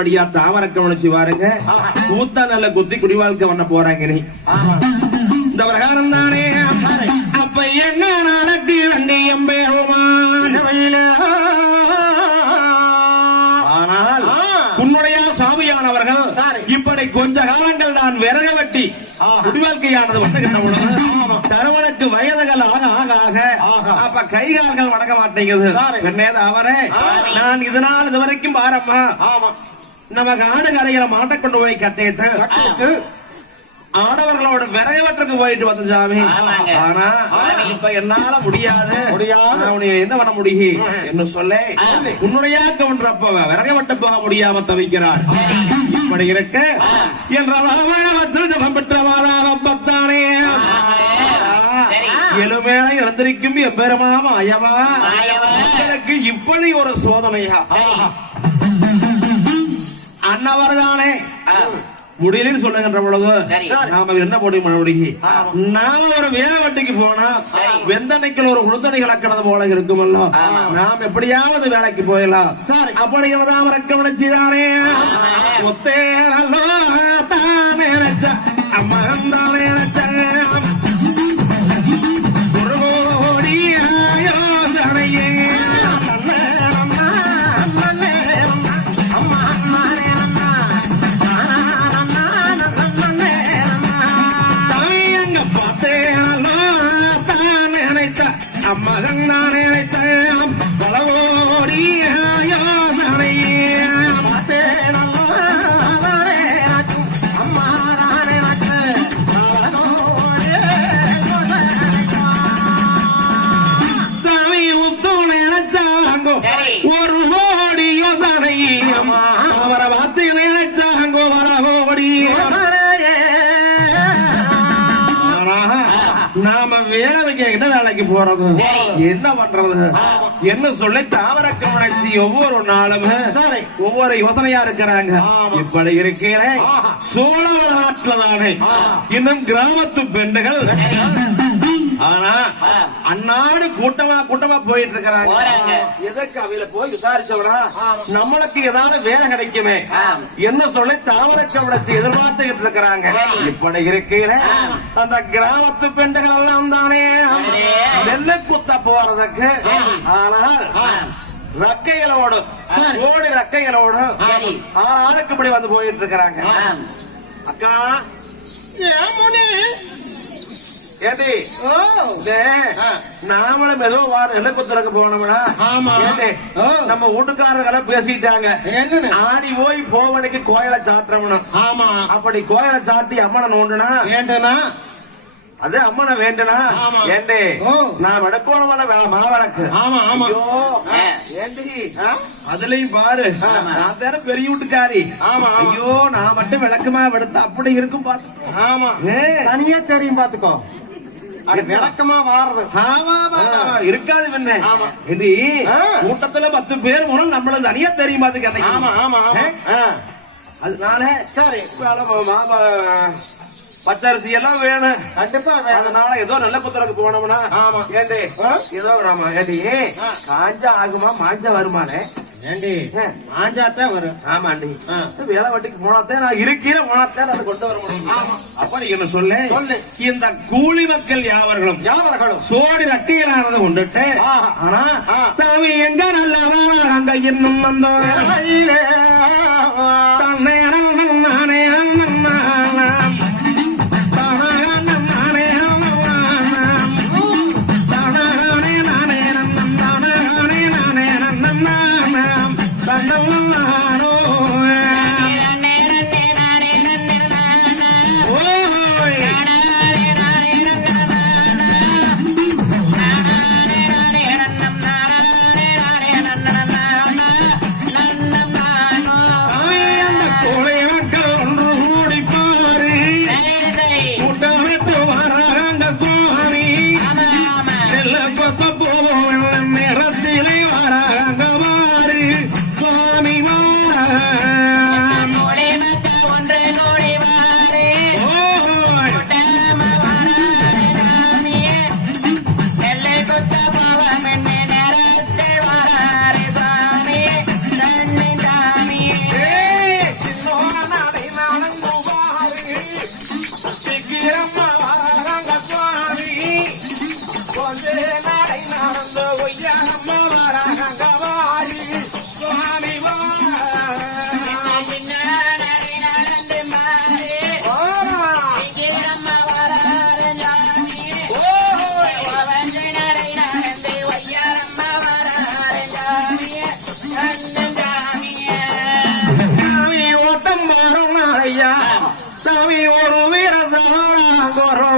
அடுத்தபடியா தாமரை கவனிச்சு பாருங்க கூத்தா நல்ல குத்தி குடிவாழ்க்கை பண்ண போறாங்க நீ இந்த பிரகாரம் தானே. அப்ப என்ன நடக்கு? வண்டி எம்பேருமான். ஆனால் உன்னுடைய சாமியானவர்கள் இப்படி கொஞ்ச காலங்கள் நான் விறக வெட்டி குடிவாழ்க்கையானது வந்துகிட்ட தருவனுக்கு வயதுகள் ஆக ஆக ஆக அப்ப கை கால்கள் வணங்க மாட்டேங்குது. அவரே நான் இதனால் இது வரைக்கும் பாரம்மா. நம்ம காடு கரையில மாட்டை கொண்டு போய் கட்டிட்டு ஆடவர்களோட விறகவற்றுக்கு போயிட்டு வந்த சாமி. ஆனா. இப்ப என்னால முடியாது. என்ன பண்ண முடியும் என்று சொல்ல. உன்னுடைய கவுன்றப்ப விறகவட்ட போக முடியாம தவிக்கிறார். இப்படி இருக்க. என்ற வாழவத்தில் பெற்றவாறாகத்தானே சரி. எழுமேலை இழந்திருக்கும் எப்பெருமாம் அயவா இப்படி ஒரு சோதனையா? சரி. அன்னவர் தானே முடியலன்னு சொல்லுகின்ற பொழுது. நாம என்ன முடியும் முடியும் நாம ஒரு வேலைவட்டிக்கு போனா. வெந்தனைக்குள் ஒரு உளுந்தனை கலக்கிறது போல இருக்குமல்லோ? நாம் எப்படியாவது வேலைக்கு போயிடலாம். சரி. அப்படி தாம ரக்கமணிச்சுதானே ஒத்தே நல்லோ தானே அம்மா தானே அம்மகன் நான் நினைத்தேன். பலவோடி யோசனையே பார்த்தேனோ? நானே நினைச்சும் வேலைக்கு என்ன வேலைக்கு போறது. என்ன பண்றது? என்ன சொல்லி தாவர கவனிச்சு ஒவ்வொரு நாளும். ஒவ்வொரு யோசனையா இருக்கிறாங்க. இப்படி இருக்கிறேன். சோழ நாட்டுல தானே. இன்னும் கிராமத்து பெண்கள் ஆனா அன்னாடு கூட்டமா கூட்டமா போயிட்டு இருக்கிறாங்க. எதற்கு அவையில போய் விசாரிச்சவனா நம்மளுக்கு ஏதாவது வேலை கிடைக்குமே. என்ன சொல்லி தாவர கவனிச்சு எதிர்பார்த்துக்கிட்டு இருக்கிறாங்க இப்படி இருக்கிற அந்த கிராமத்து பெண்கள் எல்லாம் தானே. நெல்லை குத்த போறதுக்கு. ஆனால் ரக்கைகளோடு ஓடி ரக்கைகளோடு சரி. ஆளாளுக்கு இப்படி வந்து போயிட்டு இருக்கிறாங்க. அக்கா ஏடி டே, நாமளும் ஏதோ வார நெல்லை குத்துறதுக்கு போனோம்னா. நம்ம வீட்டுக்காரர்கள் பேசிட்டாங்க. ஆடி போய் போவனுக்கு கோயிலை சாட்டுறோம்னு ஆமா. அப்படி கோயிலை சாட்டி அம்மனை நோண்டுனா? ஏண்டனா அது அம்மனை வேண்டுனா. ஏண்டி. நான் ஆமா ஐயோ. ஏண்டி? அதுலயும் பாரு. நான் தானே பெரிய வீட்டுக்காரி. ஐயோ நான் மட்டும் விளக்கமா எடுத்து அப்படி இருக்கும் பாத்து ஆமா. தனியா தெரியும் பாத்துக்கோ. விளக்கமா ஆமா. இருக்காது. ஏண்டி, ஆ. கூட்டத்துல பத்து பேர் மூலம் நம்மள தனியா தெரியும் அன்னைக்கு. ஆமா ஆமா அதனால சரி. பச்சரிசி எல்லாம் வேணும். கண்டிப்பா. அதனால ஏதோ நல்ல புத்தருக்கு போனோம்னா ஆமா. ஏண்டி? ஏதோ நாம ஏண்டி? காஞ்சா ஆகுமா? மாஞ்சா வருமானே? ஏண்டி. மாஞ்சாத்தான் வரும் ஆமாண்டி. வேலை வட்டிக்கு போனாத்தே நான் இருக்கிற போனாத்தே நான் கொண்டு வர முடியும் அப்படி என்ன சொல்லு சொல்லு. இந்த கூலி மக்கள் யாவர்களும் யாவர்களும் சோடி ஆஹா. ஆனா. சாமி எங்க நல்லவா அங்க இன்னும் வந்தோம்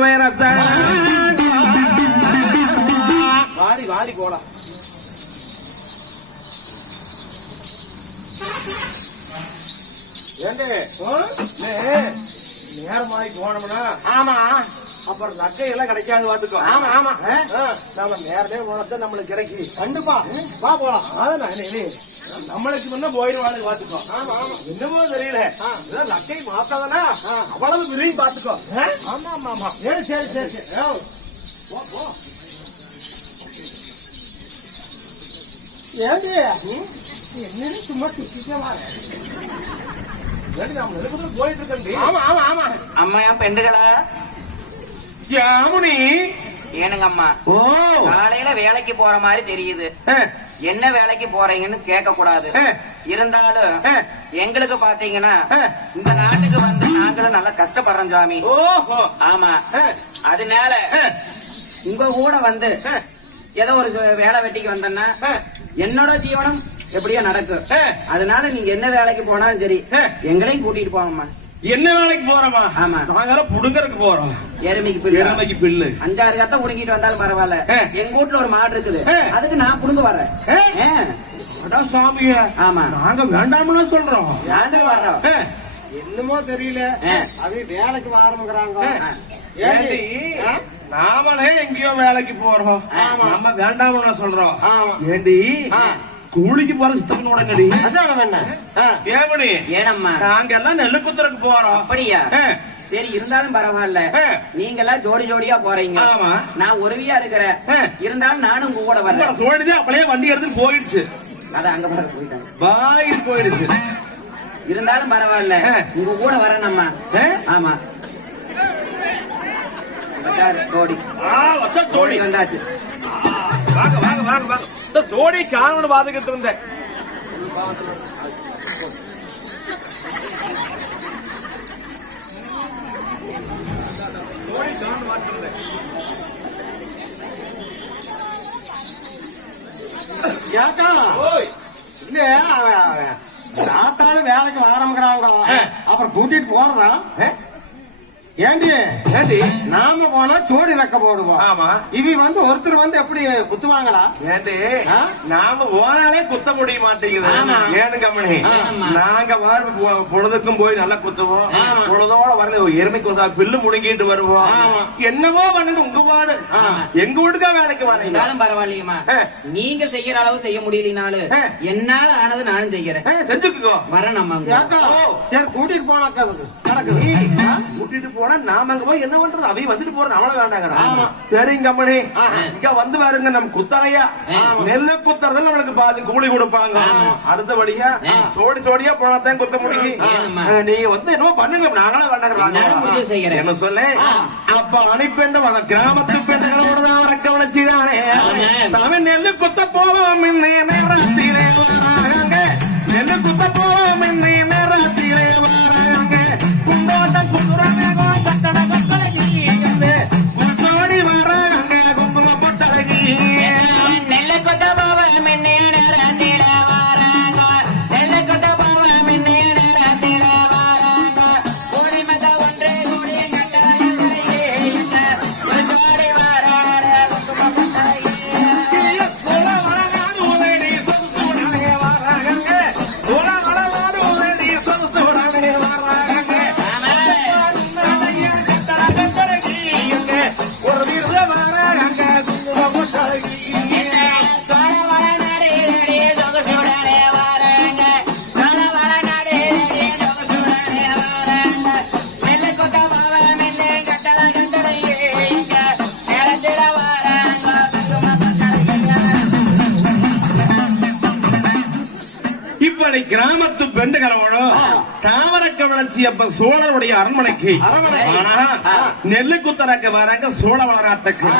வேறத்தான் வாடி வாடி போலாம் ஏண்டே? நேரமாயி போனோம்னா. ஆமா. அப்புறம் நக்கை எல்லாம் கிடைக்காது பாத்துக்கோ ஆமா ஆமா. ஆ, நம்ம நேரமே போனதான் நம்மளுக்கு கிடைக்கி கண்டிப்பா. வா போலாம். அதான் நம்மளுக்கு முன்ன போயிடுவாங்க பாத்துக்கோ ஆமா ஆமா. என்னமோ தெரியல. நக்கை மாத்தாதானா? அவ்வளவு விரும்பி பாத்துக்கோ ஆமா ஆமா ஆமா. சரி சரி சரி சரி. ஏண்டி? என்ன சும்மா நம்ம நெருக்கத்துல போயிட்டு இருக்கண்டி ஆமா ஆமா ஆமா. அம்மையா பெண்டுகளா? யாமுனி ஏனுங்க அம்மா ஓ. காலையில வேலைக்கு போற மாதிரி தெரியுது. என்ன வேலைக்கு போறீங்கன்னு கேட்க கூடாது. இருந்தாலும். எங்களுக்கு பாத்தீங்கன்னா. இந்த நாட்டுக்கு வந்து நாங்களும் நல்லா கஷ்டப்படுறோம் சாமி. ஓஹோ. ஆமா. அதனால உங்க கூட வந்து ஏதோ ஒரு வேலை வெட்டிக்கு வந்தேன்னா. என்னோட ஜீவனம் எப்படியோ நடக்கும். அதனால நீங்க என்ன வேலைக்கு போனாலும் சரி. எங்களையும் கூட்டிட்டு போங்கம்மா. என்ன வேலைக்கு போறோமா? ஆமா. நாங்கெல்லாம் புடுங்கறதுக்கு போறோம். எருமைக்கு பிள்ளை இறமைக்கு பில்லு. அஞ்சாறு கத்த புடுங்கிட்டு வந்தாலும் பரவாயில்ல. எங்க வீட்டுல ஒரு மாடு இருக்குது. அதுக்கு நான் புடுங்க. அதான் சாமிய. ஆமா. நாங்க வேண்டாம்னு சொல்றோம். நாங்க வர்றோம். என்னமோ தெரியல. அது வேலைக்கு ஆரம்பிக்கிறாங்க. ஆ. ஏண்டி? நாமளே எங்கேயோ வேலைக்கு போறோம். நம்ம வேண்டாம்னு சொல்றோம். ஆமா. ஏண்டி? கூலிக்கு போற சித்தப்பனோட நடி. அதான் என்ன? ஏமணி ஏனம்மா? நாங்க எல்லாம் நெல்லு குத்துறதுக்கு போறோம். அப்படியா? சரி இருந்தாலும் பரவாயில்ல. நீங்க எல்லாம் ஜோடி ஜோடியா போறீங்க. ஆமா. நான் உறவியா இருக்கிறேன். இருந்தாலும் நானும் உங்க கூட வர்றேன். சோழிதே அப்படியே வண்டி எடுத்து போயிடுச்சு. அத அங்க போயிட்டாங்க. வாயிட்டு போயிடுச்சு. இருந்தாலும் பரவாயில்ல. உங்க கூட வரேன் நம்ம ஆ? ஆமா தோடி வந்தாச்சு. வாங்க வாங்க வாங்க வாங்க. இந்த தோடி காணவனு பாத்துக்கிட்டு இருந்தேன். ஏக்கா ஓய். இல்ல அவன் வேலைக்கு ஆரம்பிக்கிறாங்க. அப்புறம் கூட்டிட்டு போறதா ஆ? ஏண்டி? ஏண்டி? நாம போனா சோடி ரெக்க போடுவோம். ஆமா. இவ வந்து ஒருத்தர் வந்து எப்படி குத்துவாங்களா? ஏண்டி? நாம போனாலே குத்த முடிய மாட்டேங்குது. ஆமா. ஏனு கம்மணி ஆமா. நாங்க வாரு பொ- பொழுதுக்கும் போய் நல்லா குத்துவோம். பொழுதோட வரல எருமைக்கு வந்தா பில்லு முடுங்கிட்டு வருவோம். என்னவோ பண்ணுங்க உங்க பாடு. எங்க வீட்டுக்கா வேலைக்கு வரீங்க? பரவாயில்லையம்மா. நீங்க செய்யற அளவு செய்ய முடியலனாலும் ஆ. என்னால ஆனது நானும் செய்யறேன் செஞ்சுக்கோ வரேன் நம்ம. சரி கூட்டிட்டு போனாக்கா நடக்குது. கூட்டிட்டு போனா நாம அங்க போய் என்ன பண்றது? அவைய வந்துட்டு போற நம்மள வேண்டாங்க. சரிங்க கம்மணி இங்க வந்து பாருங்க நம்ம குத்தகையா. நெல்லு குத்துறதுல நம்மளுக்கு பாதி கூலி கொடுப்பாங்க. அடுத்தபடியா சோடி சோடியா போனாதான் குத்த முடியும். நீங்க வந்து என்னமோ பண்ணுங்க. முடிஞ்சது வேண்டாங்க. என்ன சொல்ல? அப்ப அனுப்பெண்டு கிராமத்து பெண்களோட தான் அவரை கவனிச்சுதானே? சாமி நெல்லு குத்த போவோம் நேரத்திலே நெல்லு குத்த போவோம் நேரத்திலே வராங்க. குண்டோட்டம் குதுறாங்க கிராமத்து பெண்டுகளோடும் தாவர கவலச்சி அப்ப சோழருடைய அரண்மனைக்கு. அரண்மனை. ஆனா நெல்லு குத்தரக்கு வராங்க சோழ வளநாட்டுக்கு